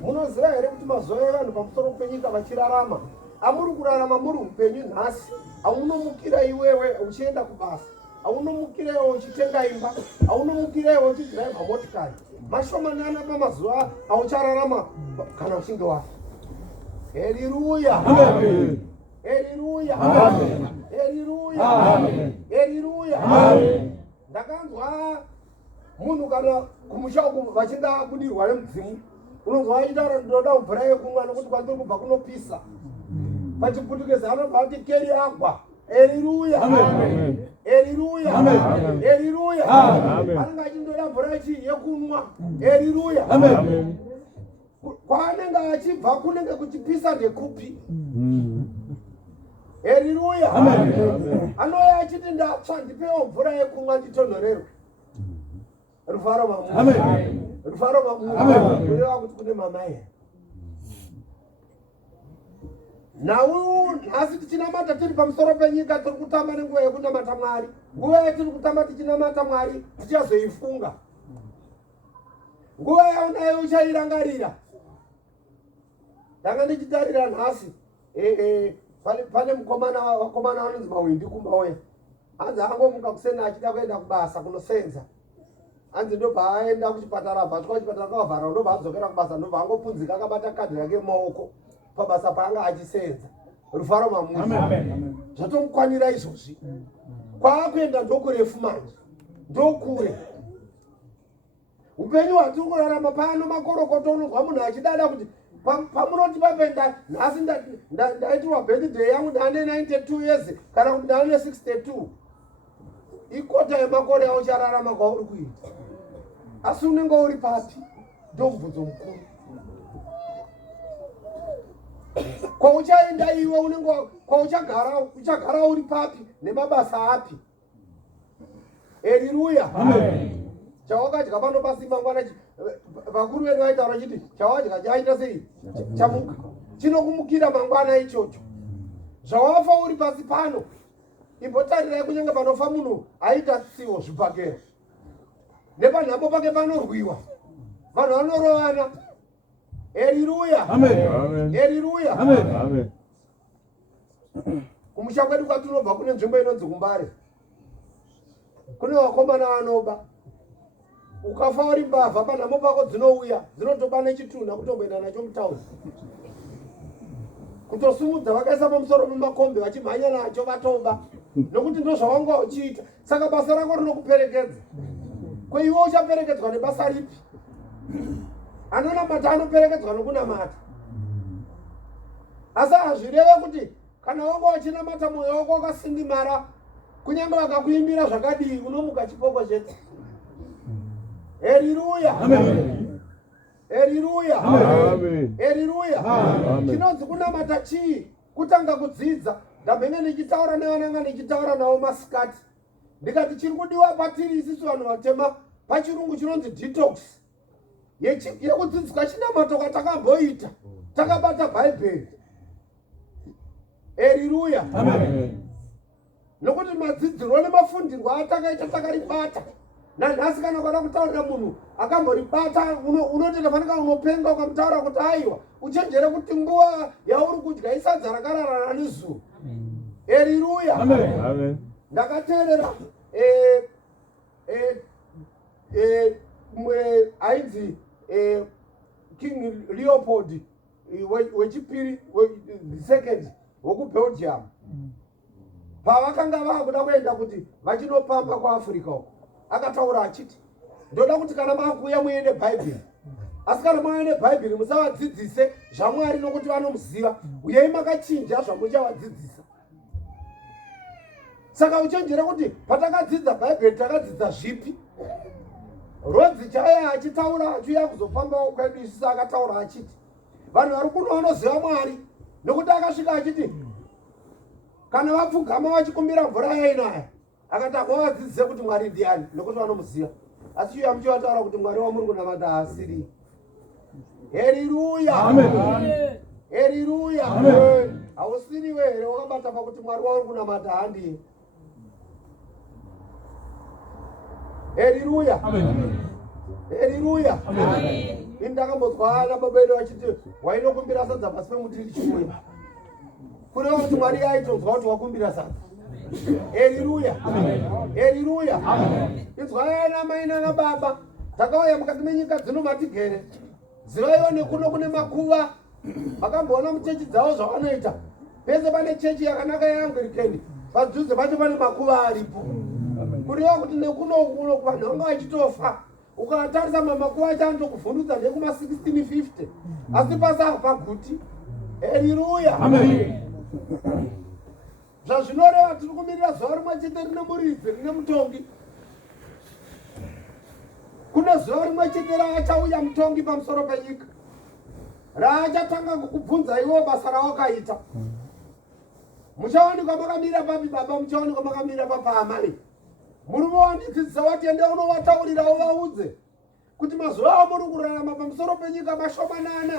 Munoziva here kuti mazuva evanhu pamusoro penyika vachirarama amuri kurarama muri upenyu nhasi. Haunomukira iwewe uchienda kubasa, haunomukira iwe uchitenga imba, haunomukira iwe uchidhiraivha motikari. Mashomanana pamazuva hauchararama kana uchinge wafa. Haleluya, haleluya, haleluya, haleluya. Ndakanzwa munhu kana kumusha uku vachinga abudirwa nemudzimu, unonzwa achitaura ndoda mvura yekumwa nokuti kwandiri kubva kunopisa. Pachiputukeza anobva ati keri agwa. Haleluya, haleluya, haleluya. Anenge achindoda mvura yekunwa. Haleluya. Kwaanenge achibva kunenge kuchipisa ndekupi. Haleluya. Anouya achiti ndatsva ndipewo mvura yekumwa nditonhorerwe. Rufaro mamu. Rufaro mamu. Kureva kuti kune mamai. Nau nhasi tichinamata tiri pamusoro penyika, tiri kutamba nenguva yekunamata Mwari. Nguva yatiri kutamba tichinamata Mwari tichazoifunga. Nguva yaunayo uchairangarira. Ndanga ndichitarira nhasi. Pane mukomana anonzi Mawindi Kumbauya. Hanzi angomuka kusena achida kuenda kubasa kunosenza. Hanzi ndobva aenda kuchipatara, abva kuchipatara kwavhara, ndobva adzokera kubasa, ndobva angopunzika akabata kadhi rake mumaoko pabasa paanga achisenza. Rufaro mamuzi. Zvatomukwanira izvozvi. Kwaakuenda ndokurefu manje. Ndokure. Upenyu hwatiri kurarama pano makorokoto, unonzwa munhu achidada kuti pamunoti papenda nhasi ndaitirwa birthday yangu ndane 92 years kana kuti ndane 62. Ikota yemakore auchararama kwauri kuita. Asi unenge uri papi? Ndobvunzo mukuru. Kwauchaenda iwe unenge uchagara uri papi nemabasa api? Haleluya. Chawakadya pano pasimba ngwana vakuru vedu vaitaura chiti chawadya chaita sei chamuka chinokumukira mangwana ichocho. Zvawafa uri pasi pano imbotarirai kunyange panofa munhu aita tsivo zvibhakera nepanhapo pake panorwiwa vanhu vanorovana. Haleluya, haleluya. Kumusha kwedu kwatinobva kune nzvimbo inonzi Kumbare, kune vakomana vanoba. Ukafa uri mbavha panhamo pako dzinouya dzinotoba nechitunha kutomboenda nacho mutaundi kutosumudza vakaisa pamusoro pemakombi vachimhanya nacho vatoba, nokuti ndozvawanga uchiita. Saka basa rako rinokuperekedza. Kweiwe uchaperekedzwa nebasa ripi? Anonamata anoperekedzwa nokunamata. Asi hazvireva kuti kana wanga wachinamata mwoyo wako wakasindimara, kunyange vakakuimbira zvakadii unomuka chipoko chete. Haleluya, haleluya, haleluya. Chinonzi kunamata chii? Kutanga kudzidza. Ndamhenge ndichitaura nevananga ndichitaura navo masikati, ndikati chiri kudiwa patiri isusu vanhu vatema pachirungu chinonzi detox, yekudzidziswa chinamato kwatakamboita takabata bhaibheri. Haleluya, nokuti madzidziro nemafundirwo atakaita takaribata nanhasi kana ukada kutaurira munhu akamboribata unotofanira unopenga ukamutaura kuti aiwa uchenjere kuti nguva yauri kudya isadza rakararana nezuva. Haleluya. Amen. Ndakateerera ainzi King Leopold wechipiri second wokubelgium pavakanga vakuda kuenda kuti vachinopamba kuAfrica uko akataura achiti ndoda kuti kana makuuya muende bhaibheri asi kana mwaende bhaibheri musavadzidzise zvaMwari nokuti vanomuziva uyai makachinja zvamuchavadzidzisa. Saka uchenjere kuti patakadzidza bhaibheri takadzidza zvipi. Rodzi chaiye achitaura achiuya kuzopambawo kwedu isusu akataura achiti vanhu vari kuno vanoziva Mwari nokuti akasvika achiti kana vapfugama vachikumbira mvura yainaya akati akavadzidzise kuti Mwari ndiani nokuti vanomuziva. Asi chiuya muchivataura kuti Mwari wamuri kunamata haasiri. Haleluya. Haleluya. Hausiriwe here wakabata pakuti Mwari wauri kunamata handiye. Haleluya. Haleluya. Indakambozwa ana baba vedu vachiti wainokumbira sadza pasi pemutiri chimwe. Kureva kuti Mwari aitonzwa kuti wakumbira sadza. Haleluya. Haleluya. Inzwai ana mai nana baba takauya mukati menyika dzino matigere zivaiwa nekuno kune makuva makamboona muchechi dzavo zvavanoita pese pane chechi yakanaka yeAnglican padhuze pacho pane makuva aripo kureva kuti nekuno vanhu vanga vachitofa ukatarisa mamakuva acho anotokuvhundudza nekuma 1650 asi pasava paguti. Haleluya. Zvazvinoreva tiri kumirira zuva rimwe chete rine muridzi rine mutongi. Kune zuva rimwe chete raachauya mutongi pamusoro penyika raachatanga kukubvunza iwo basa rawakaita. Muchawanikwa makamira papi baba, muchawanikwa makamira papa amai. Murume wandidzidzisa wati ende unovataurira uvaudze kuti mazuva amuri kurarama pamusoro penyika mashomanana.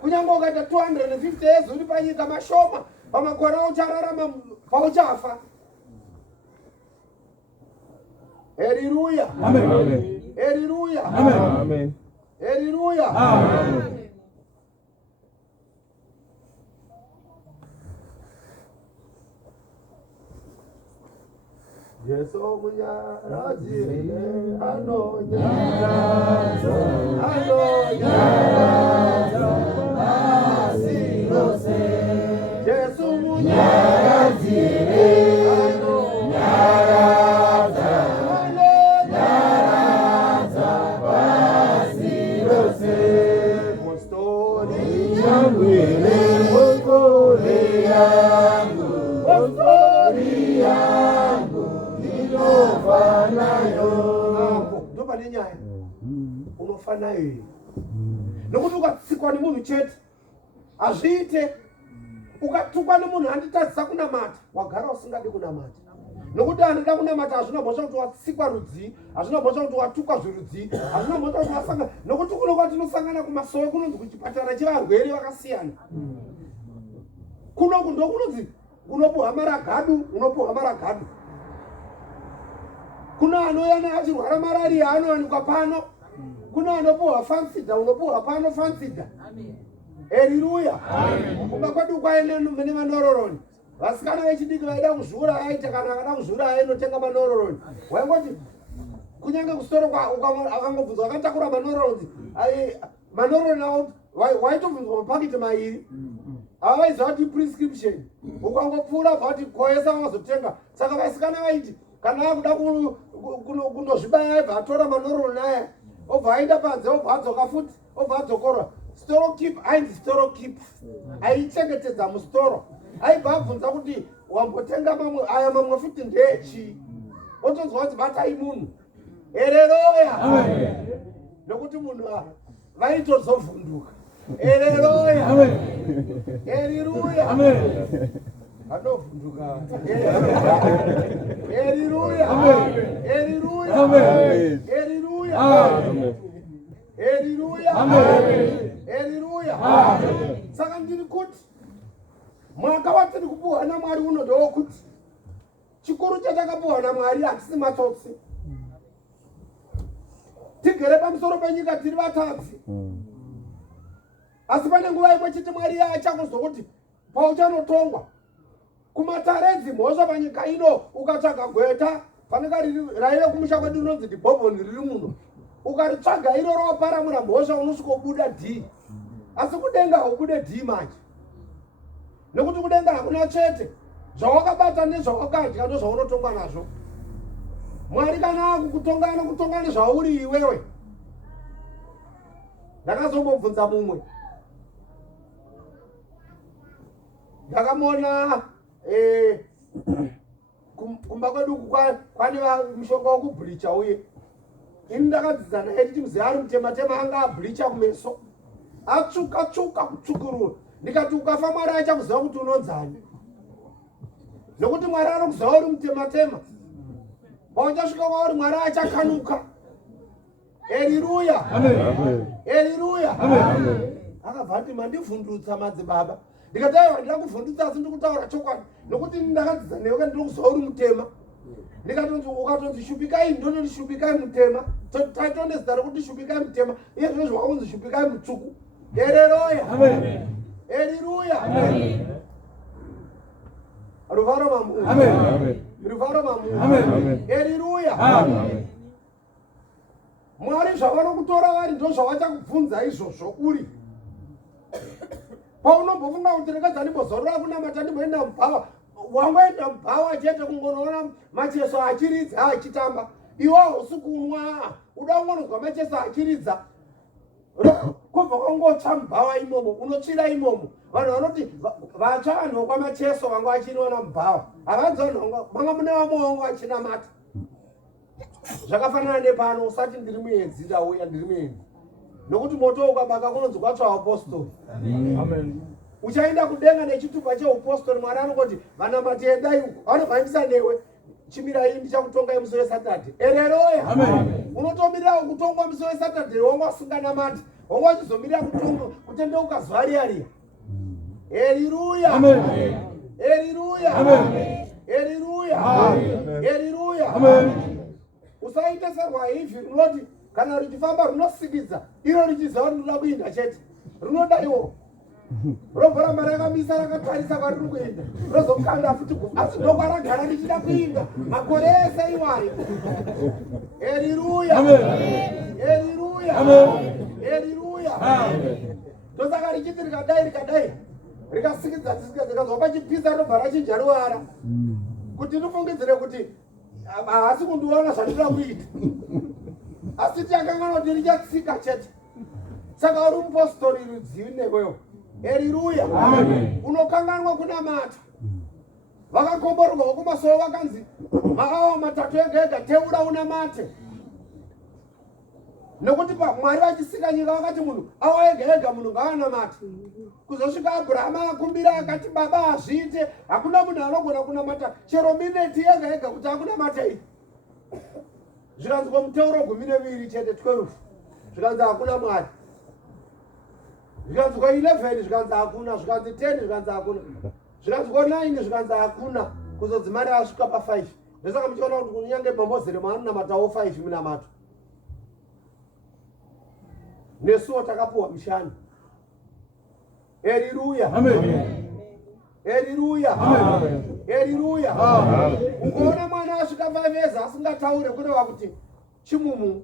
Kunyange ukaita 250 years uri panyika mashoma, pamakore auchararama pauchafa. Haleluya. Amen. Haleluya. Amen. Haleluya. Amen. Yesu munyarazi anonyaraza basi rose. Yesu munyarazi anonyaraza basi rose. Postori yangu postori yangu unofanayo. Ndo pane nyaya unofanayo nokuti ukatsikwa nemunhu chete hazviite. Ukatukwa nemunhu handitadzisa kunamata wagara usingadi kunamata nokuti handida kunamata hazvina mhosva kuti watsikwa rudzi, hazvina mhosva kuti watukwa zvirudzi, hazvina mhosva kuti wasangana nokuti kuno kwatinosangana kumasowe kunonzi kuchipatara chevarwere vakasiyana. Kunoku ndo kunonzi unopuhwa maragadu, unopuhwa maragadu. Kuna anoyana achirwara malaria anowanikwa pano. Kuna anopuhwa fansida, unopuhwa pano fansida. Haleluya. Kumba kwedu kwaende mene manororoni. Vasikana vechidiki vaida kuzvura aita kana akada kuzvura ainotenga manororoni. Waingoti kunyange kusitoro akangobvunzwa akatakura manororoni. Manororoni awo waitobvunzwa mapakiti mairi. Avaiziva kuti prescription. Ukangopfuura kuti koyesa wazotenga. Saka vasikana vaiti kana akuda kunozvibaya aibva atora manororoni aya obva aenda panze obva adzoka futi obva adzokora. Store keep ainzi store keep aichengetedza mustoro. Aibva abvunza kuti wambotenga mamwe aya mamwe futi ndechi otonzwa kuti batai munhu. Haleluya. Nokuti munhu vaitozovhunduka. Haleluya. Haleluya. Anovhunduka. Haleluya. Haleluya. Haleluya. Haleluya. Haleluya. Saka ndiri kuti mwaka watiri kupuhwa naMwari uno ndewokuti chikuru chatakapuhwa naMwari hatisi matsotsi. tigere pamusoro penyika tiri vatadzi. Asi pane nguva imwe chete Mwari achakuzokuti pauchanotongwa kumataredzi mhosva panyika ino, ukatsvaga gweta panenge raive kumusha kwedu rinonzi Dhibhobhoni riri muno, ukaritsvaga iro roparamura mhosva unosvika kubuda D. Asi kudenga haubude D manje, nekuti kudenga hakuna chete zvawakabata nezvawakadya ndozvaunotongwa nazvo. Mwari kana akukutonga anokutonga nezvauri iwewe. Ndakazombobvunza mumwe, ndakamona kumba kwedu kwane mushonga wokubhuricha uye. Ini ndakadzidza naye tichi muziya ari mutema-tema anga abhuricha kumeso, atsvuka kutsukurura. Ndikati ukafa Mwari achakuziva kuti unonzani, nokuti Mwari anokuziva uri mutema-tema. Pauchasvika kwauri Mwari achakanuka. Haleluya, haleluya. Akabva ati mandivhundutsa madzibaba. Ndikati aiwa ndira kuvhundutsa asi ndikutaura chokwadi, nokuti ndakadzidza newe ndiri kuziva uri mutema. Ndikatonzi ukatonzi shupikai ndonoti shupikai mutema, taitone zita rokuti shupikai mutema, iye zvino zvakunzi shupikai mutsvuku. Haleluya, haleluya. Ruvaro mamungu, ruvaro mamungu. Haleluya. Mwari zvavanokutora vari ndo zvavachakubvunza izvozvo uri. Paunombofunga kuti rekadza ndimbozorora kunamata ndimboenda mubhawa, wangoenda mubhawa chete kungonoona macheso achiridza achitamba. Iwe hausi kunwa, uda kungononzwa macheso achiridza. Kubva kwangotsva mubhawa imomo, unotsvira imomo. Vanhu vanoti vatsva vanhu kwamacheso vangu vachinoona mubhawa. Havanzi vanhu manga mune vamwe vangu vachinamata. Zvakafanana nepano, usati ndiri muedzi ndauya ndiri muedzi. Nokuti moto ukabaka kunonzi kwatsva apostori. Amen. Uchaenda kudenga nechitupa cheupostori, Mwari anongoti vanamati endai uko. Vanobvanyisa newe. Chimirai ndichakutongai musi weSatadhe. Haleluya. Amen. Unotomirira kutongwa musi weSatadhe wangu wasinganamati. Wangu wachizomirira kutendeuka zuva riya. Haleluya. Amen. Haleluya. Amen. Haleluya. Haleluya. Amen. Usaite serwaivhi rinoti kana richifamba rinosikidza, iro richiziva rinoda kuinda chete. Rinodaiwo robva ramba rakamisa rakatarisa kwariri kuenda, rozokanda futi asi ndokwaragara richida kuinda makore ese iwayo. Haleluya. Haleluya. Haleluya. Ndosaka richiti rikadai rikasikidza rikazwa pachipisa robva rachinjaruwara kuti ndifungidzire kuti haasi kundiona zvandinoda kuita, asi tiakangana kuti richatsika chete. Saka uri mupostori rudzivi newewo. Haleluya. Unokanganwa kunamata. Vakakomborerwa kumasoro vakanzi maawa matatu ega ega teura unamate. Nokuti Mwari vachisika nyika vakati munhu awa ega ega munhu ngaanamate. Kuzosvika Abhurahama akumbira akati baba hazviite, hakuna munhu anogona kunamata chero mineti yega ega kuti akunamatei. Zvikanzwa muteuro 12 chete 12. Zvikanzi hakuna Mwari. Zvikanzwa 11 zvikanzi hakuna, zvikanzi 10 zvikanzi hakuna. Zvikanzwa 9 zvikanzi hakuna. Kuzodzimari asvika pa5. Ndosaka muchiona kuti kunyange mambozere maanonamatawo 5 minamato. Nesuwo takapuwa mishani. Haleluya. Haleluya. Haleluya. Ukaona mwana asvika 5 years asingataure kureva kuti chimumu.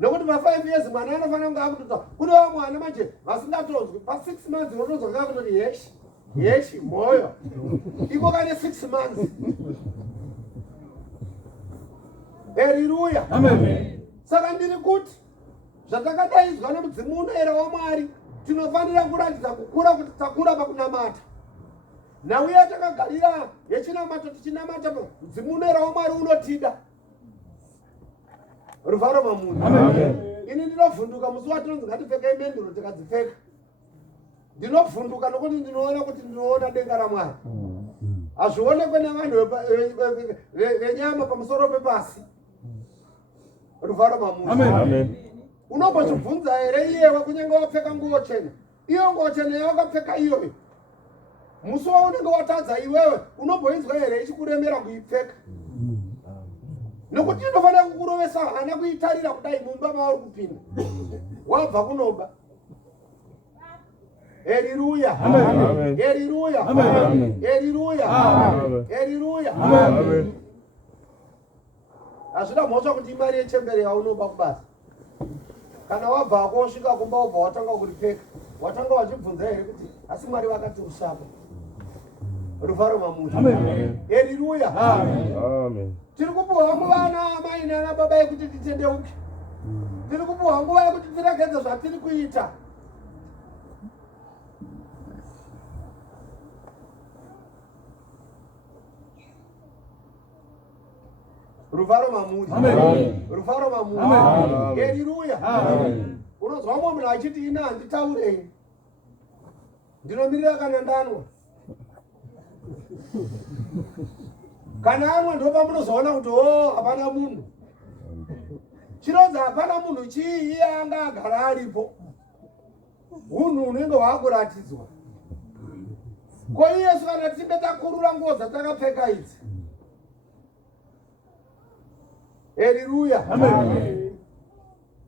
Nokuti pa5 years mwana anofanira kunge akutotsa. Kunewo mwana manje vasingatonzwi pa6 months unotozwa kakutoti yeshi moyo. Iko kane 6 months. Haleluya. Saka ndiri kuti zvatakadaizwa nemudzimu unoera waMwari tinofanira kuratidza kukura kuti takura pakunamata. Nhau yatakagarira yechinamato tichinamata mudzimu unoera waMwari unotida. Ruvaro mamunhu. Ini ndinovhunduka musi watinonzi ngatipfekei menduro tikadzipfeka. Ndinovhunduka nokuti ndinoona kuti ndinoona denga raMwari. Hazvionekwe nevanhu venyama pamusoro pepasi. Ruvaro mamunhu. Unombochibvunza here iyewe kunyange wapfeka nguo chena? Iyo nguo chena yawakapfeka iyoyo, musi waunenge watadza iwewe unomboinzwa here ichikuremera kuipfeka? Nokuti inofanira kukurovesa hana kuitarira kudai mumba mauri kupinda. Wabva kunoba. Haleluya. Amen. Haleluya. Amen. Haleluya. Amen. Haleluya. Amen. Hazvina mhosva kuti imari yechembere yaunoba kubasa. Kana wabva kusvika kumba wabva watanga kuripeka, watanga wachibvunza here kuti asi Mwari vakati ushapa. Rufaro mamuti. Amen. Haleluya. Amen. Tiri kupuhwa kuvana amai nana baba yekuti titendeuke. Tiri kupuhwa nguva yekuti tirekedze zvatiri kuita. Rufaro mamuti. Amen. Rufaro mamuti. Amen. Haleluya. Amen. Unozwa mumwe munhu achiti ina handitaurei. Ndinomirira kana ndanwa. Kana amwe ndopa munozoona kuti hapana munhu. Chinonzi hapana munhu chii iye anga agara aripo. Hunhu hunenge hwakuratidzwa. Ko Yesu kana tichinge takurura nguo dzatakapfeka idzi. Haleluya. Amen.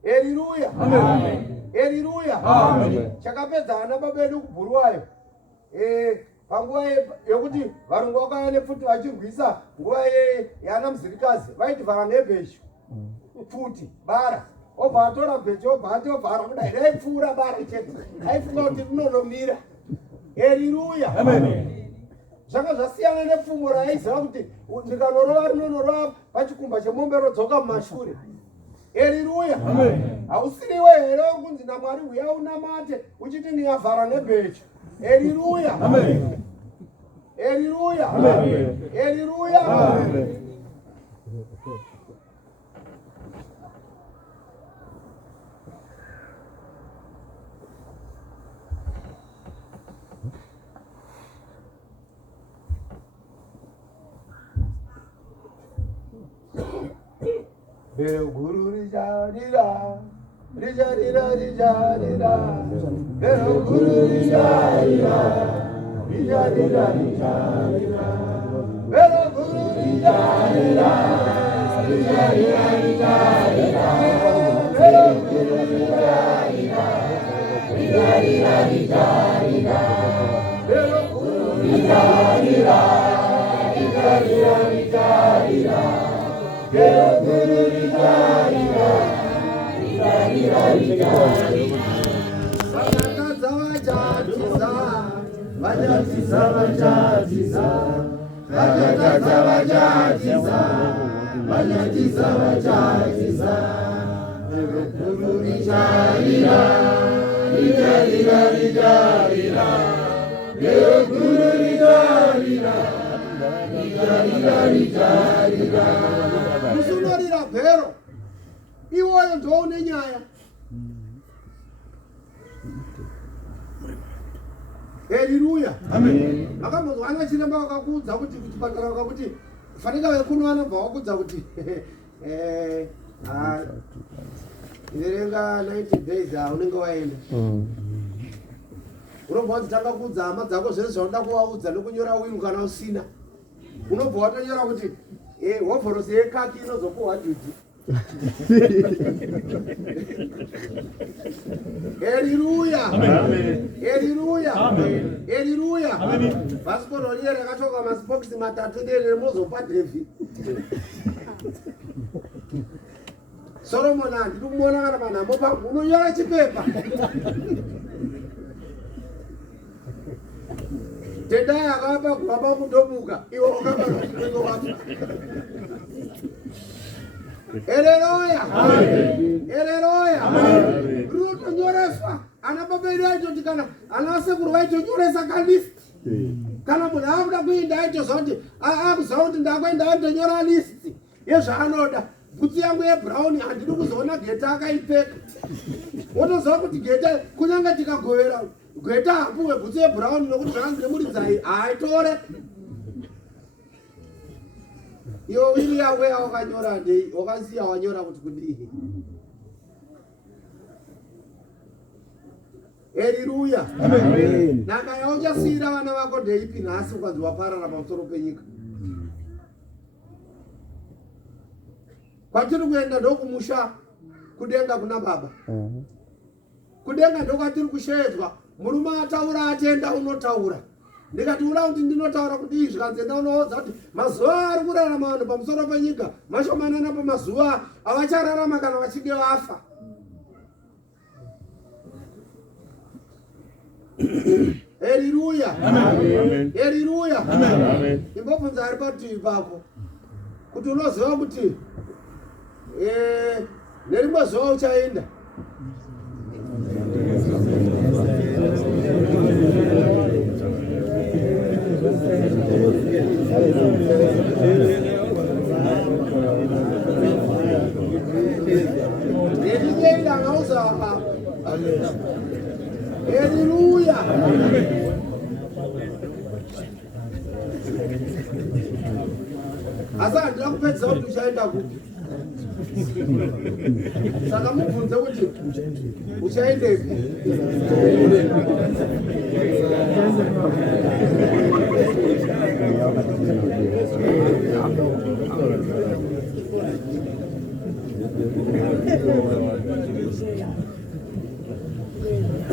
Haleluya. Amen. Haleluya. Amen. Chakapedza ana baba edu kubhuruwayo. Panguva yokuti varungu vakauya nepfuti vachirwisa nguva yana muzirikazi vaiti vhara nebheshu pfuti bara obva atora bhechi obva atovhara kudai raipfuura bara chete aifunga kuti rinonomira. Haleluya. Zvanga zvasiyana nepfumo raaiziva kuti ndikanorova rinonorova pachikumba chemombe rodzoka mumashure. Haleluya. Hausiriwe here kunzi naMwari uya unamate uchiti ndingavhara nebhechu. Haleluya. Amen. Haleluya. Amen. Haleluya. Amen. Bero guru rijarira, rijarira, rijarira. Bero guru rijarira, rijarira, rijarira. Bero guru rijarira, rijarira, rijarira. Bero guru rijarira, rijarira, rijarira. Bero guru rijarira, rijarira, rijarira. Bero guru rijarira, rijarira, rijarira. Vakatadza vachatiza, vachatiza, vachatiza. Vakatadza vachatiza, vachatiza, vachatiza. Bero guru rijarira, rijarira, rijarira. Bero guru rijarira, rijarira, rijarira. Musunorira bhero iwoyo ndoune nyaya. Haleluya. Amen. Makamuzwa ana chiremba vakakuudza kuti kuchipatara vakakuti fanika vekuno vanobva vakudza kuti verenga 90 days unenge waenda. Unobva wadzitanga kuudza hama dzako zvese zvaunoda kuvaudza nekunyora winu kana usina. Unobva watonyora kuti hovhorosi yekaki inozopuhwa duty. Haleluya. Haleluya. Haleluya. Bhasikoro riye rakatoka masipokisi matatu neremozopa Devi. Solomon handiri kumuona kana panhamo pangu unonyora chipepa. Tendai akavapa gwamba kundomuka iwo ukabaaiko wapa. Haleluya. Haleluya. Rutonyoreswa ana baba edu aitoti kana ana sekuru vaitonyoresa kalisti. Kana munhu akuda kuenda aitoziva kuti akuziva kuti ndakuenda andonyora listi yezvaanoda. Bhutsu yangu yebhurauni handidi kuzoona geta akaipfeka. Wotoziva kuti geta kunyange tikagovera geta hapuwe bhutsu yebhurauni nokuti zvanzi nemuridzai haitore. Iwo wiri yangu yawakanyora ndei wakasiya wanyora kuti kudii. Haleluya. Nhaka yauchasiyira vana vako ndeipi nhasi ukanzi waparara pamusoro penyika? kwatiri kuenda ndokumusha kudenga kuna baba. Kudenga ndokwatiri kushedzwa. Murume ataura atenda unotaura. Ndikati ura kuti ndinotaura kuti izvi kanzenda unoodza kuti mazuva ari kurarama vanhu pamusoro penyika mashomanana pamazuva avachararama kana vachinge vafa. Haleluya. Haleluya. Imbobvunza ari parutivi pako kuti unoziva kuti nerimwe zuva uchaenda. Ndingeenda ngauzaha. Haleluya. Asa handina kupedzisa kuti uchaenda kupi. Saka mubvunze kuti uchaendepi.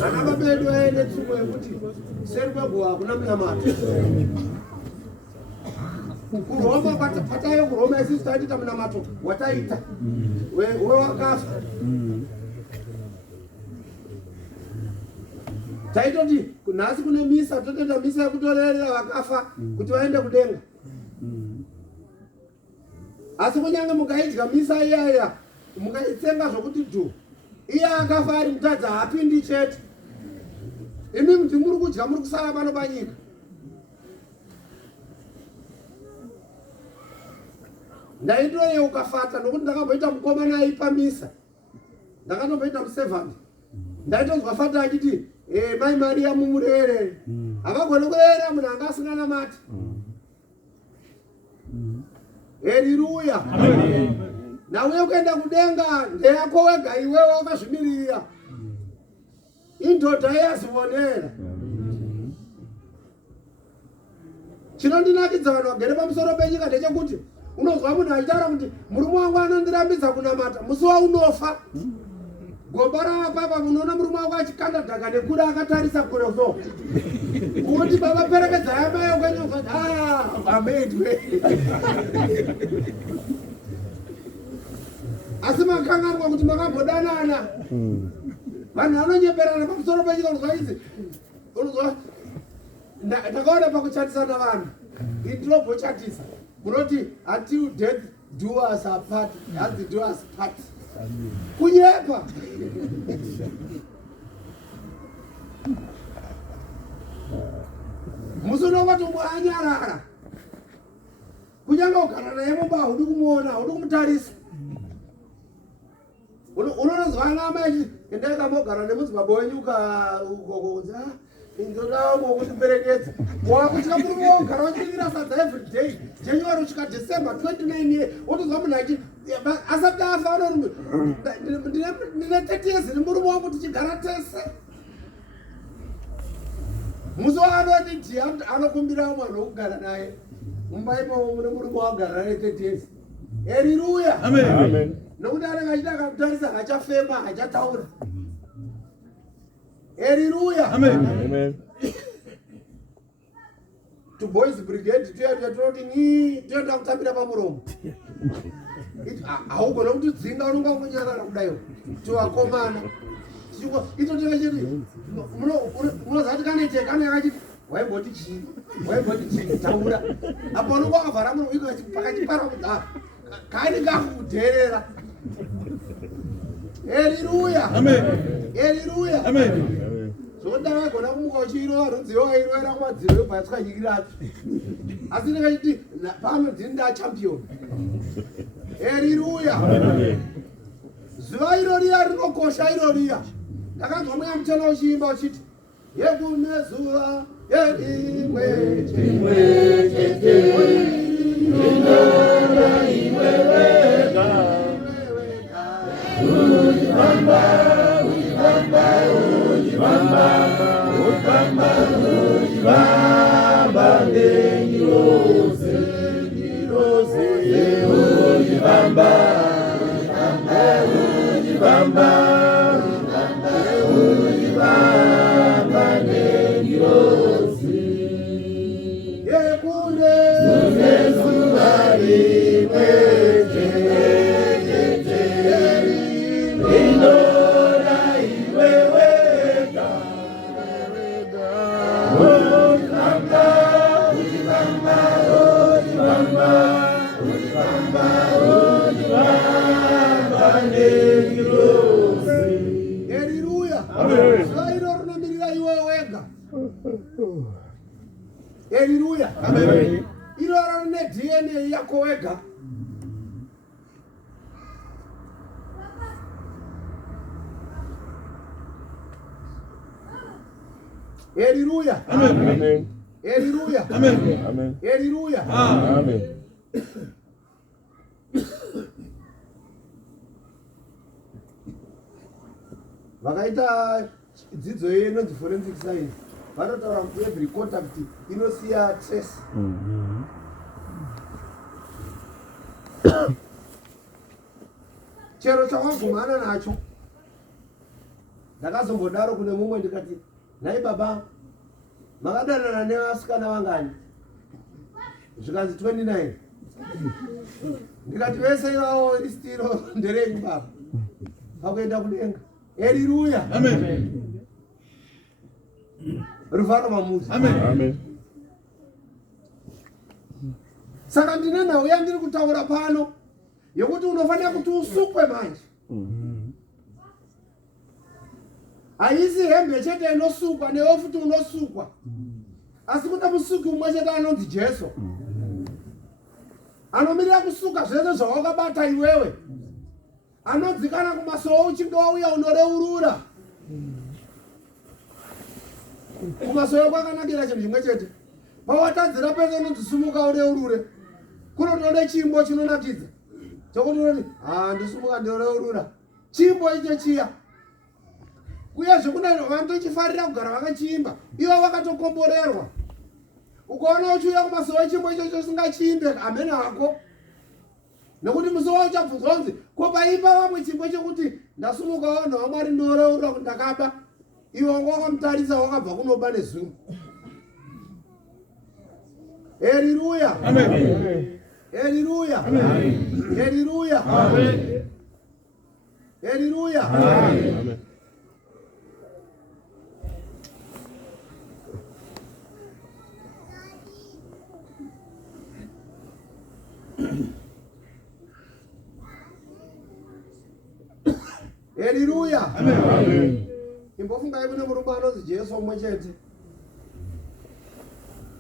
Ana babedu aende tsumo yekuti seri kweguva hakuna munamato. Kuroma patayo kuroma isusu taita munamato wataita wewakafa. Taitoti nhasi kune misa totoita misa yekutorerera vakafa kuti vaende kudenga. Asi kunyange mukaidya misa iyaya mukaitsenga zvokuti dhu iye akafa ari mutadzi haapindi chete. Imi kuti muri kudya muri kusara pano panyika. Ndaitoyeuka fata nokuti ndakamboita mukomana aipa misa. Ndakandomboita musevhani. Ndaitozwa fata achiti mai Maria mumurerere. Havagoni kurerera munhu anga asinganamati. Haleluya. Nauye kuenda kudenga ndeyako wega iwewe wakazvimirira. Indodha yazvionera. Chinondinakidza vanhu vagere pamusoro penyika ndechekuti unozwa munhu achitaura kuti murume wangu anondirambidza kunamata musi waunofa. Gomba raapapa munoona murume wako achikanda dhaka nekuda akatarisa kure so. Kuti baba perekedza yamai ukanyozva amedwe. Asi makanganwa kuti makambodanana. Vanhu vanonyeperana pamusoro penyika unozwa idzi. Unozwa ndakaona pakuchatisa navanhu. Ndinobhochatisa. Munoti until death do us apart. Hanzi do us part. Kunyepa. Musono watu mwanyarara. Kunyanga ugara naye mumba hudi kumuona, hudi kumutarisa. Unonozwa ngama ichi ndeka mogara nemudzibaba wenyu ukokodza inzodawo mokutiperekedza. Wakutya murume wogara wachirira sadza every day. January kusvika December 29 year wotozwa munhu achi asati afa unorume ndine 30 years nemurume wangu tichigara tese. Musi waanoti dhiya anokumbira mwana wokugara naye mumba imomo mune murume wagara naye 30 years. Haleluya. Amen. Nokuti anenge achida akamutarisa hachafema hachataura. Haleluya. Amen. To boys brigade tinoti ni toenda kutambira pamuromo. Haugona kutidzinga unonga kunyarara kudayo. Tiwakomana. Itotiva cheti munozati kanete kana yakachiti waimboti chii waimboti chii taura. Apo unonga wakavhara muromo pakachipara kuti kani kakudherera. Haleluya. Amen. Haleluya. Amen. Zvinoda vaigona kumuka uchiirova runzivo vairovera kumadziro yobva yatswanyikiratu. Asi ndingachiti pano ndini ndachampioni. Haleluya. Zuva iroriya rinokosha iroriya. Ndakanzwa mweya muchena uchiimba uchiti yekune zuva yerimwe chete inona imwe wega Ujibamba ngirose Ujibamba Haleluya. Amen. Ilo ne DNA yako wega. Haleluya. Amen. Haleluya. Amen. Amen. Haleluya. Amen. Vakaita dzidzo inonzi forensic science vanotaura kuti every contact inosiya trace. Chero chawagumana nacho ndakazombodaro kune mumwe ndikati nhai baba makadanana nevasikana vangani zvikanzi 29 ndikati vese ivavo ristiro nderenyu baba pakuenda kudenga. Haleluya. Amen. Ruvaro mamuzi. Amen. Amen. Saka ndine nawo yandiri kutaura pano yokuti unofanira kuti usukwe manje. Haisi hembe chete inosukwa newe futi unosukwa. Asi kuna musuki umwe chete anonzi Jesu. Anomirira kusuka zvese zvawakabata iwewe. Anodzikana kumasowo uchinge wauya unoreurura. Kumasowo kwakanakira chinhu chimwe chete. Pawatadzira pese unozisumuka ureurure. Kunotode chimbo chinonakidza. Chokuti unoti, ndisumuka ndoreurura. Chimbo icho chiya. Uyezve kuna vanotochifarira kugara vakachiimba. Ivo vakatokomborerwa. Ukaona uchiuya kumasowo chimbo icho chisingachiimbe, amene hako. Nekuti musowo uchabvunzwa kunzi kopaipa vamwe chimbo chekuti ndasumuka vanhu vaMwari ndoreurura kuti ndakaba. Ivo wakamutarisa wakabva kunoba nezumu. Haleluya. Amen. Haleluya. Amen. Haleluya. Amen. Haleluya. Amen. Haleluya. Amen. Imbofungai kune murume anonzi Jesu umwe chete.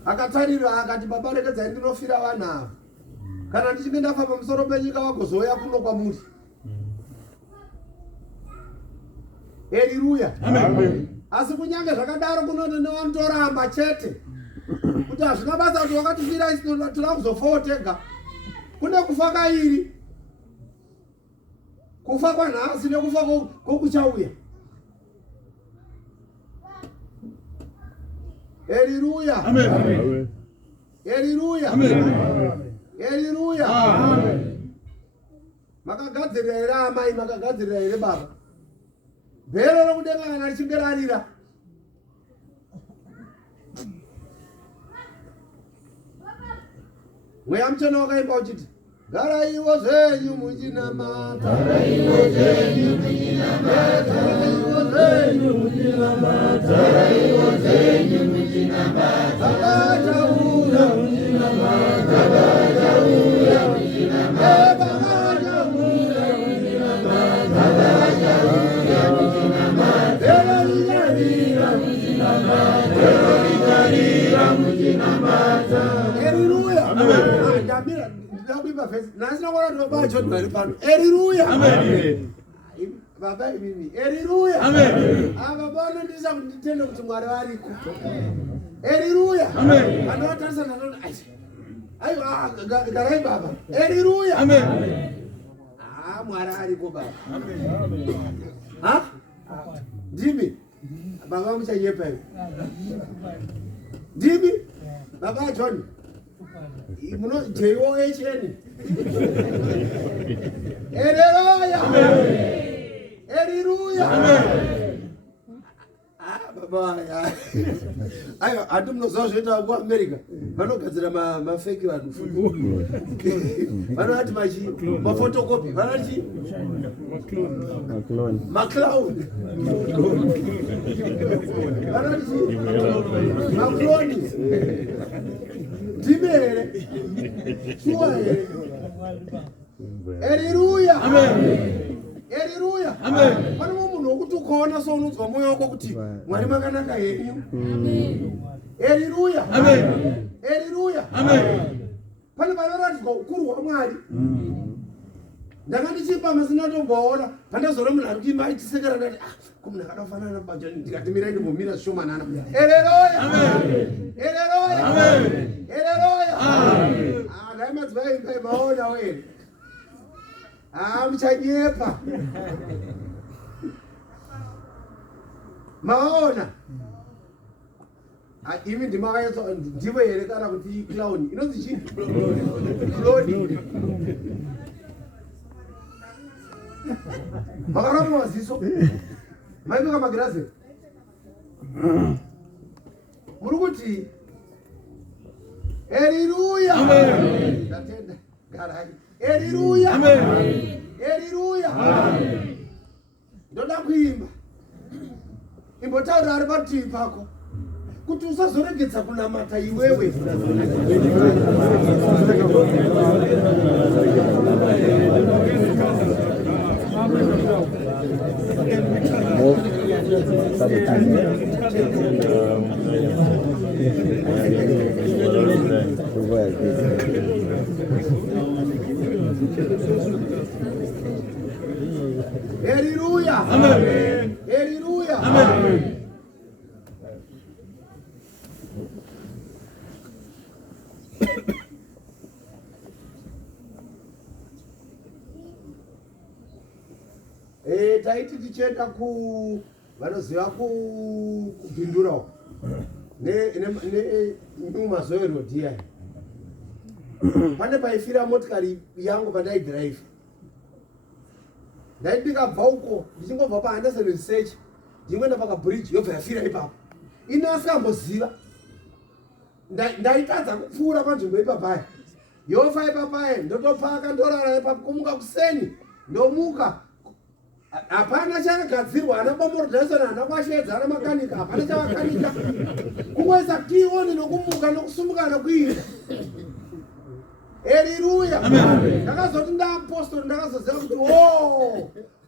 Akatarira akati baba rekedzai ndinofira vanhu ava. Kana ndichinge ndafa pamusoro penyika vagozoya kuno kwamuri. Haleluya. Amen. Asi kunyange zvakadaro kunoti nevanotoramba chete. Kuti hazvina basa kuti wakatifira isi tinoda kuzofawo tega. Kune kufa kairi. Kufa kwanhasi nekufa kokuchauya. Haleluya. Amen. Haleluya. Amen. Haleluya. Amen. Makagadzirira here amai, makagadzirira here baba. Bhero rokudenga kana richinge rarira. Mweya muchena wakaimba uchiti garaiwo zvenyu muchinamata. Garaiwo zvenyu muchinamata. Garaiwo zvenyu muchinamata. Garaiwo zvenyu muchinamata. Vakachauya muchinamata. Vakachauya muchinamata. Vakachauya muchinamata. Vakachauya muchinamata. Bhero richarira muchinamata. Bhero richarira muchinamata. Haleluya. Amen. Ndamira ndakuimba vhesi. Nasi nakona ndinoba John vari pano. Haleluya. Amen. Baba imimi. Haleluya. Amen. Baba vanondisa kuti nditende kuti Mwari variko. Haleluya. Amen. Vanovatarisa nanoni aiwa garai baba. Haleluya. Amen. Mwari ariko baba. Amen. Ha? Ndimi. Baba muchayepa iwe. Ndimi. Baba John. Muno JOHN. Haleluya. Haleluya. Baba ya. Ayo ati munoziva zvoita ku America. Vanogadzira mafeki vanhu. Vanoti mafotocopy. Vanoti macloud. Vanoti maclonis. Dimere. Suare. Haleluya. Amen. Haleluya. Amen. Pane munhu wokuti ukaona unganasa unonzwa mwoyo wako kuti Mwari makanaka henyu. Haleluya. Haleluya. Pane panoratidzwa ukuru hwaMwari. Ndanga ndichipa mazina tomboona pandazore munhu ari kuimba achisekera ndati kumuna kadafanana bajani ndikati mirai ndimbomira zvishomanana. Haleluya. Haleluya. Haleluya. Dai madzimai imbai maona wena. Muchanyepa. Maona. Imi ndimakaitwa ndivo here kana kuti clown inonzi chii? Clown. Makaramba maziso. Maimika magirazi. Muri kuti haleluya. Ndatenda. Garai. Haleluya. Haleluya. Ndoda kuimba. Imbotaura ari parutivi pako kuti usazoregedza kunamata iwewe. Haleluya. Amen. Haleluya. Amen. Taiti tichenda vanoziva kubhindura nenyuma zoerodhiya. Pane paifira motikari yangu pandaidhiraivha. Ndaiti ndikabva uko ndichingobva paAnderson Research ndingoenda pakabridge yobva yafira ipapo. Ini asikamboziva. Ndaitadza kupfuura panzvimbo ipapaya. Yofa ipapaya ndotopaka ndorara ipapo kumuka kuseni ndomuka. Hapana chakagadzirwa ana Bomordason ana Kwashedza ana makanika hapana chavakanika. Kungoisa kioni nokumuka nokusumuka nokuinda. Haleluya. Ndakazoti ndaapostoli ndakazoziva kuti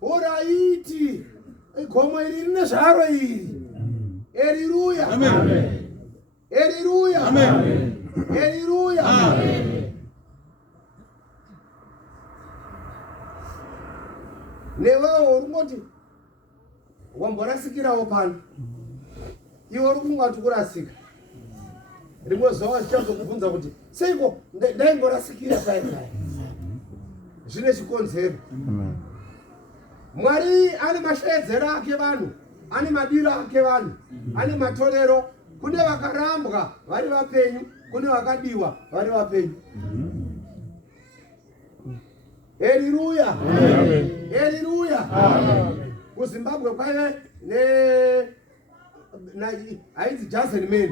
oraiti gomo iri rine zvaro iri. Haleluya. Haleluya. Haleluya. Newewo uri ngoti wamborasikirawo pano. Iwe uri kungati kurasika. Rimwe zuva zvichazokubvunza kuti seiko ndaimborasikira pai. Zvine chikonzero. Mwari ane masheedzero ake vanhu, ane madiro ake vanhu, ane matorero. Kune vakarambwa vari vapenyu, kune vakadiwa vari vapenyu. Haleluya. Haleluya. KuZimbabwe kwaive ainzi Jason Man.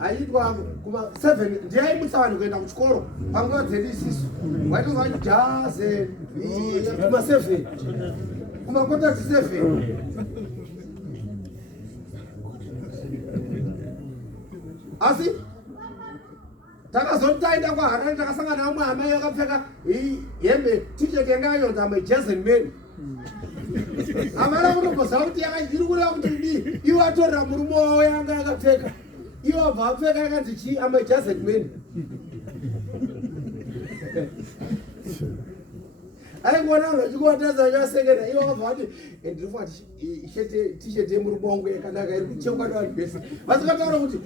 Aitwa kuma 7 ndiaimutsa vanhu kuenda kuchikoro panguva dzedu isisu. Waitozva Jason kuma 7 kuma kota 7. Asi takazoti taenda kwaHarare takasangana namwe hama yakapfeka hembe t-shirt yanga yayonzi amwe Jason Man. Amara kunobvoziva kuti iri kureva kuti ndii iwe atorera murume wavo yanga yakapfeka. Iwe wabva apfeka yakanzi chii amwe Jason Man. Aingona vanhu vachikuvatadza vachivasekera. Iwe wabva vati ndiri kufa t-shirt yemurume wangu yakanaka iri kuchekwa nevanhu vese. Vasikataura kuti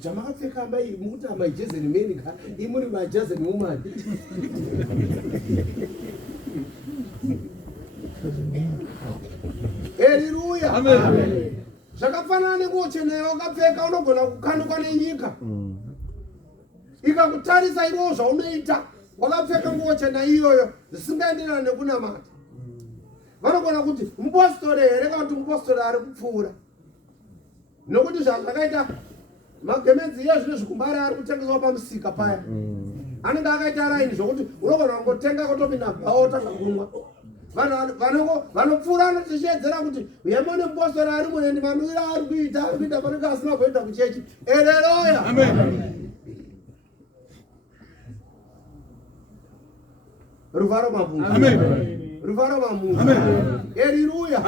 zvamakapfeka amai mukuti amai Jason Man ka imuri maJason Woman. Haleluya. Zvakafanana nenguo chena yakapfeka unogona kukanduka nenyika. Ikakutarisa iwewo zvaunoita wakapfeka nguo chena iyoyo zvisingaenderana nekunamata. Vanogona kuti mupostori here kana kuti mupostori ari kupfuura. Nokuti zvakaita magemenzi iye zvine zvikumbara ari kutengeswa pamusika paya. Anenge akaita raini zvokuti unogona kungotenga kutopinda bhawa otanga kumwa. Vanopfuura anotichedzera kuti yemone mupostori ari munendi manwira ari kuita panenge asina kuenda kuchechi. Haleluya. Ruvaro mabungu. Ruvaro mamungu. Haleluya.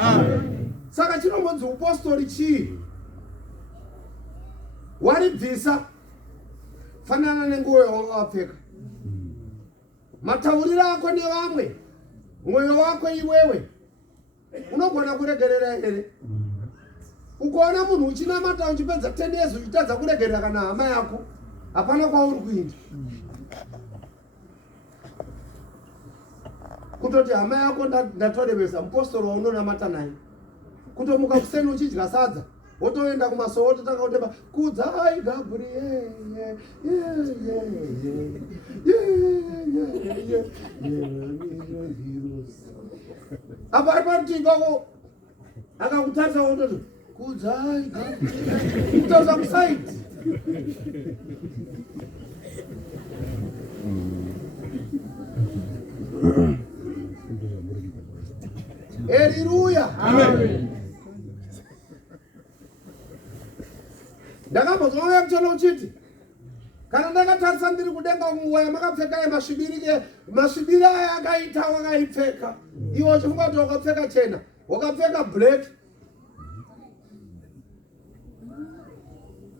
Saka chinombodzi upostori chii? Waribvisa fanana nenguo yawakapfeka. Matauriro ako nevamwe, mwoyo wako iwewe unogona kuregerera here? Ukaona munhu uchinamata uchipedza 10 years uchitadza kuregerera kana hama yako, hapana kwauri kuinda. Kutoti hama yako ndatorevesa mupostori waunonamata naye, kutomuka kuseni uchidya sadza wotoenda kumasowo wototanga kutemba kudzai Gabriel apa ari parutivi pako akakutarisa wototi kudzai Gabriel kutaura kusaidi. Haleluya, amen. Ndakambozwa mweya muchona uchiti kana ndakatarisa ndiri kudenga nguva yamakapfeka yemasvibiri ke masvibiri aya akaita wakaipfeka iwe uchifunga kuti wakapfeka chena wakapfeka black.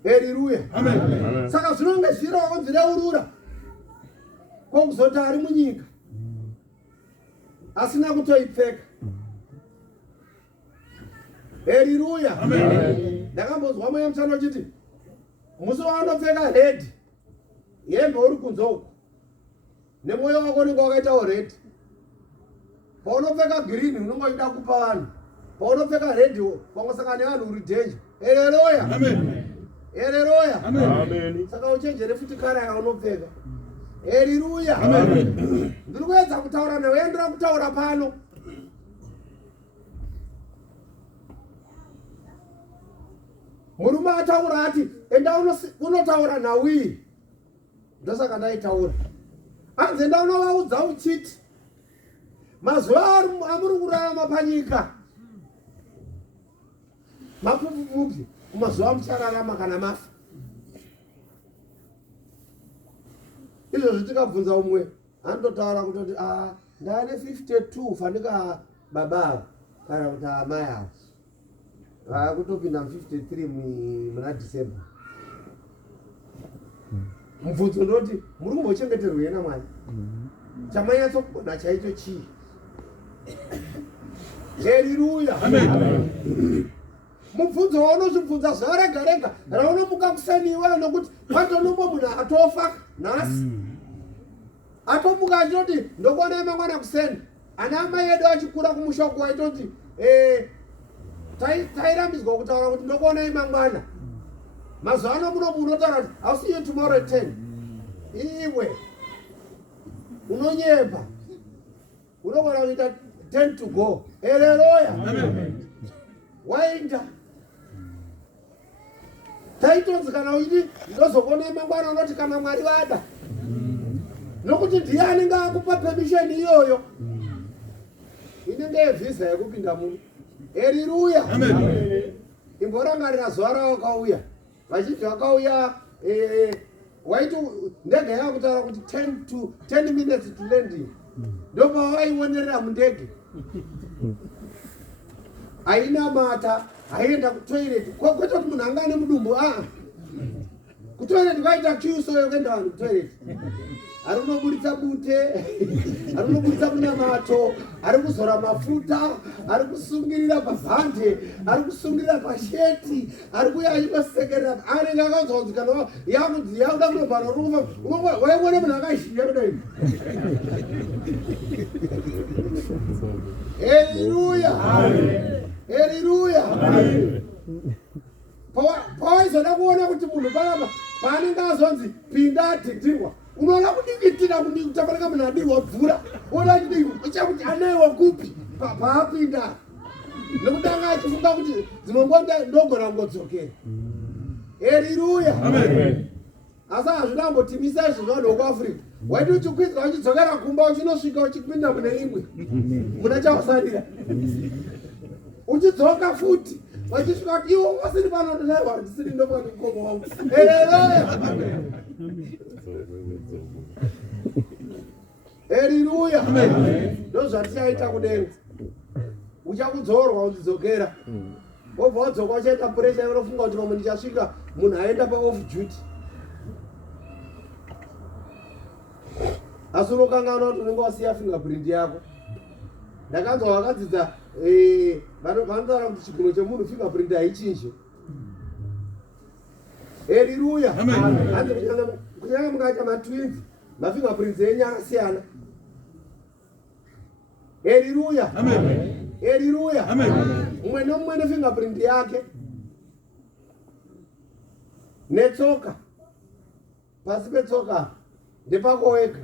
Haleluya, amen. Saka zvinonge zviro wakunzireurura kwokuzoti ari munyika asina kutoipfeka. Haleluya, amen. Ndakambozwa mweya muchana uchiti musi waunopfeka red hembe uri kunze uko nemwoyo wako unenge wakaitawo red. Paunopfeka green unenge uchida kupa vanhu. Paunopfeka red wangosangana nevanhu uri danger. Haleluya, amen. Haleluya, amen. Saka uchenjere futi kara yaunopfeka. Haleluya, amen. Ndiri kuedza kutaura newe, ndiri kutaura pano. Murume ataura ati enda unotaura nawi. Ndosaka ndaitaura. Anzi enda unovaudza uchiti mazuva amuri kurarama panyika mapfupi kumazuva muchararama kana mafa. Izvozvo tikabvunza umwe anototaura kutoti ndane 52 fanika baba kana kuti amai avo kutopinda 53 muna December. Mubvunzo ndoti muri kumbochengeterwa yena Mwari? Chamanyatsogona chaicho chii? Haleluya, amen. Mubvunzo waunozvibvunza zuva rega rega raunomuka kuseni iwewe nokuti patonomwe munhu atofa nhasi. Atomuka achitoti ndokuona mangwana kuseni. Ana amai edu achikura kumushoku aitoti tairambidzwa kutaura kuti ndokuona mangwana. Mazuva ano muno munotaura kuti I'll see you tomorrow at 10. Iwe unonyepa unogona kuita 10 to go. Haleluya, amen. Waenda taitonzi kana uchiti ndozokuona mangwana unoti kana Mwari vada, nokuti ndiye anenge akupa permission iyoyo inenge yevhisa yekupinda muno. Haleluya, amen. Imborangarira zuva rawakauya vachiti vakauya waiti ndege yakutaura kuti 10 minutes to landing ndopavaionerera mundege haina mata haienda kutoilet kwete kuti munhu anga ane mudumbu kutoilet kwaita kiusoyo kuenda vanhu kutoilet. Ari kunoburitsa bute, ari kunoburitsa munamato, ari kuzora mafuta, ari kusungirira pabhande, ari kusungirira pasheti, ari kuya achikosekerera anenge akazodzikana yakuti yakuda kunobhara ruva waione munhu akazhiya kudai. Haleluya, haleluya. Pawaizoda kuona kuti munhu panapa paanenge azonzi pinda adhiktirwa unoona kudikitira kutafanika munhu adirwa bvura ona chakuti anaiwa kupi paapinda nekutanga achifunga kuti dzimwe ndogona kungodzokera. Haleluya, amen. Asi hazvinambotimisa izvo vanhu vekuAfrica waiti uchikwidzwa uchidzokera kumba uchinosvika uchipinda mune imwe muna chausadira uchidzoka futi wachisvika kuti iwo wasiri panodonaiwa ndisiri ndopani mukoma wangu. Haleluya, haleluya, amen. Ndozvatichaita kudenga uchakudzorwa uchidzokera wobva wadzoka uchaita puresha unofunga kuti mamwe ndichasvika munhu aenda paoff duty asi unokanganwa kuti unenge wasiya fingerprint yako. Ndakanzwa wakadzidza vanotaura kuti chigunwe chemunhu fingerprint haichinje. Haleluya. Hanzi kunyanya mukaita matwins mafingerprints enyu akasiyana. Haleluya. Haleluya. Umwe nomumwe nefingerprint yake netsoka pasi petsoka ndepako wega.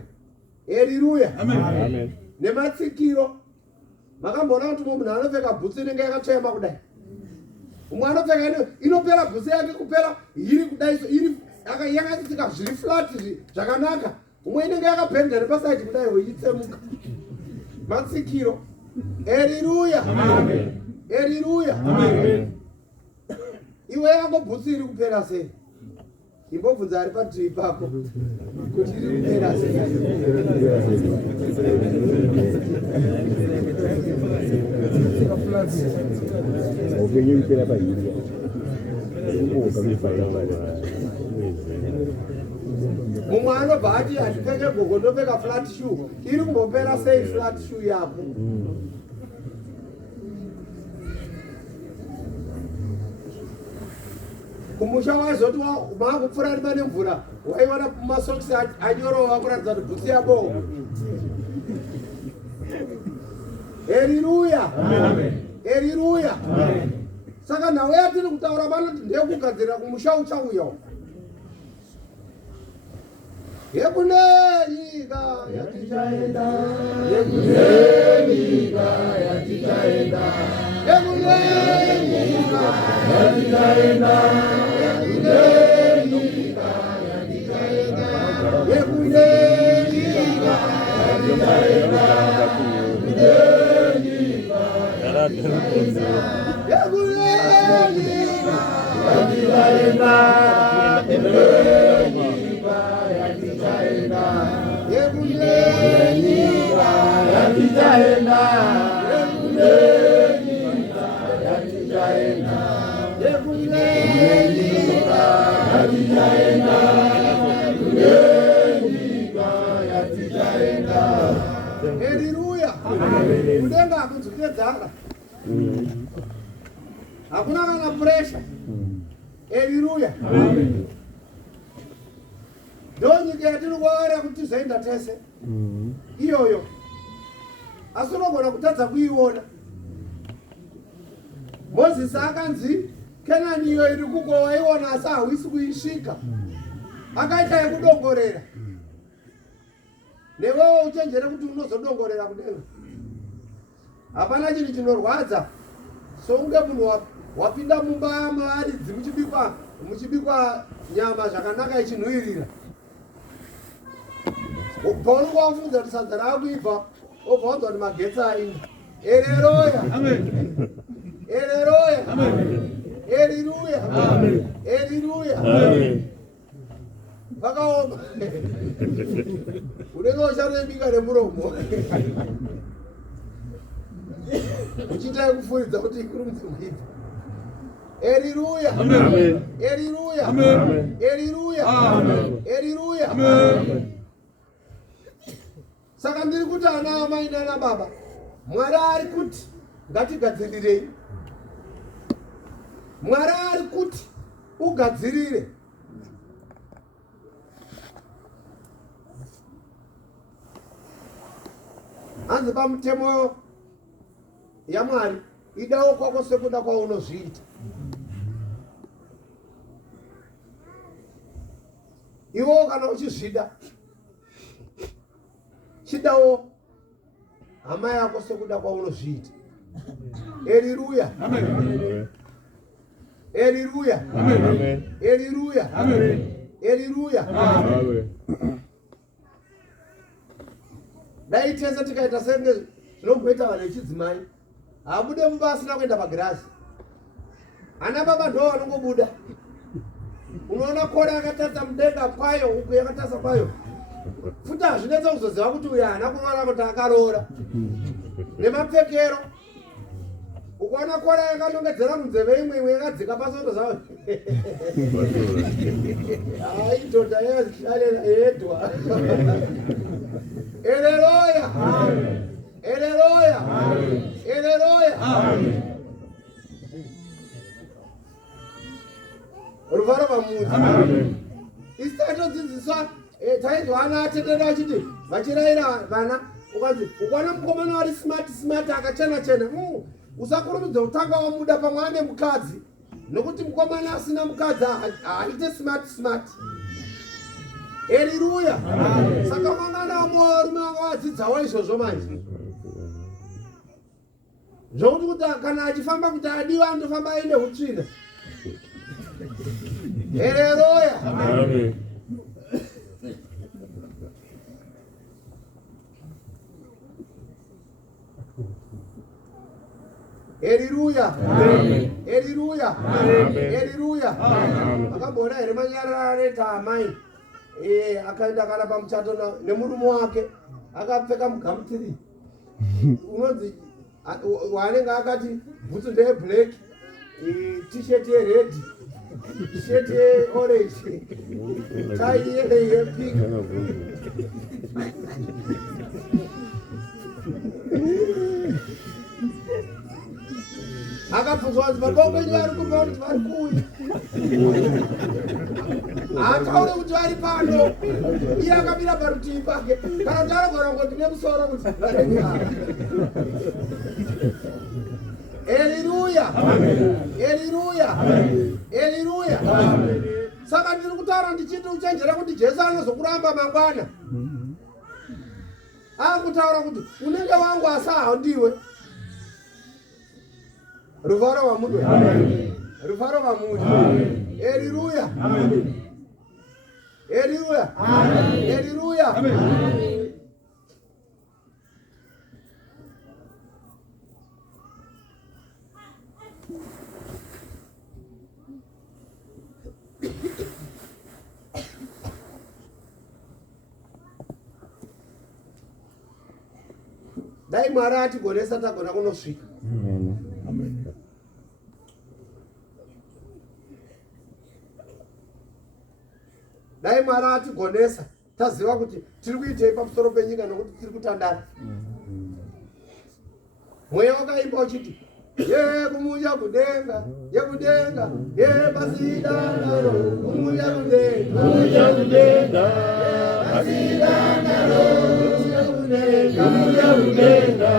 Haleluya. Nematsikiro makamboona kuti munhu anopfeka bhutsu inenge yakatsvema kudai, umwe anopfeka inopera bhutsu yake kupera iri kudai iri yakatsika zviri flat zvakanaka, umwe inenge yakapenda nepasaidi kudai weitsemuka. Matsikiro. Haleluya. Haleluya. Iwe yako bhutsu iri kupera sei? Imbobvunza ari pativi pako kuti iri kupera sei. Mumwe anobva ati handipfeke gogo ndopfeka flat shoe. Iri kumbopera sei flat shoe yako? Kumusha waizoti maakupfura riba nemvura waiwana masokisi anyorowa kuratidza kuti bhutsu yabo. Haleluya. Haleluya. Saka nawe yatiri kutaura vanoti ndekugadzirira kumusha uchauya. Yekune nyika yatichaenda, yekune nyika yatichaenda, yekune nyika yatichaenda, yekune nyika yatichaenda, yekune nyika yatichaenda, yekune nyika yatichaenda. Haleluya. Kudenga kunzukedzana. Hakuna kana pressure. Haleluya. Ndonyika yatiri kuwara kuti zvaenda tese iyoyo, asi unogona kutadza kuiona. Mozisi akanzi Kenani iyo iri kuko waiona asi hawisi kuisvika, akaita yekudongorera. Newewo uchenjere kuti unozodongorera kudenga. Hapana chinhu chinorwadza sounge munhu wapinda mumba maaridzi muchibikwa nyama zvakanaka ichinhuhwirira. Paunenge wafunza kuti sadza raakuibva obva wanzwa kuti magetsi aina. Haleluya. Haleluya. Haleluya. Haleluya. Vakaoma. Unenge ucharembika nemuromo. Uchiita yekufuridza kuti ikurumidze kuibva. Haleluya. Haleluya. Haleluya. Haleluya. Saka ndiri kuti ana amai nana baba, Mwari ari kuti ngatigadzirirei. Mwari ari kuti ugadzirire. Hanzi pamutemo yaMwari idawo kwako sekuda kwaunozviita. Iwo kana uchizvida chidawo hama yako sekuda kwaunozviita. Haleluya. Haleluya. Haleluya. Haleluya. Dai tese tikaita senge zvinomboita vanhu vechidzimai, habude mumba asina kuenda pagirazi. Ana baba ndo vanongobuda. Unoona kore yakatasa mudenga kwayo, uku yakatasa kwayo. Futa hazvinetsa kuzoziva kuti uyu haana kunoona kuti akaroora. Nemapfekero ukwana kora yakanongedzera munzeve imwe yakadzika pasondo zvayo. Hai dhodha yazishalela yedwa. Haleluya. Haleluya. Haleluya. Ruvaro pamuzi. Isatodzidziswa taizwa ana atendera achiti vachiraira vana ukanzi ukwana mukomana wari smart akachena usakurumidza kutanga wamuda pamwe ane mukadzi nokuti mukomana asina mukadzi haite smart. Haleluya. Saka mwangana wamurume wanga wadzidzawo izvozvo manje zvokuti kuti kana achifamba kuti adiwa andofamba aine hutsvina. Haleluya. Amen. Haleluya. Amen. Haleluya. Amen. Haleluya. Amen. Akambona here manyarara areta amai akaenda kana pamuchato nemurume wake akapfeka mugamutiri unonzi waanenge akati bhutsu ndeye black, t-shirt yered, shirt yeorange, tie yepink. Akabvunzwa kuti maboko enyu vari kumba kuti vari kuuya. Haatauri kuti vari pano. Iye akamira parutivi pake. Kana kuti arogora ngoti nemusoro kuti Haleluya. Haleluya. Haleluya. Saka ndiri kutaura ndichiti uchenjera kuti Jesu anozokuramba mangwana. Akutaura kuti unenge wangu asi handiwe. Ruvaro wa Mungu. Ruvaro wa Mungu. Haleluya. Haleluya. Haleluya. Dai Mwari atigonesa tagona kunosvika. Amen. Dai Mwari atigonesa taziva kuti tiri kuitei pamusoro penyika nokuti tiri kutandara. Mweya wakaimba uchiti kumuja kudenga, kudenga, pasidandaro, kumuja kudenga, pasidandaro, kumuja kudenga.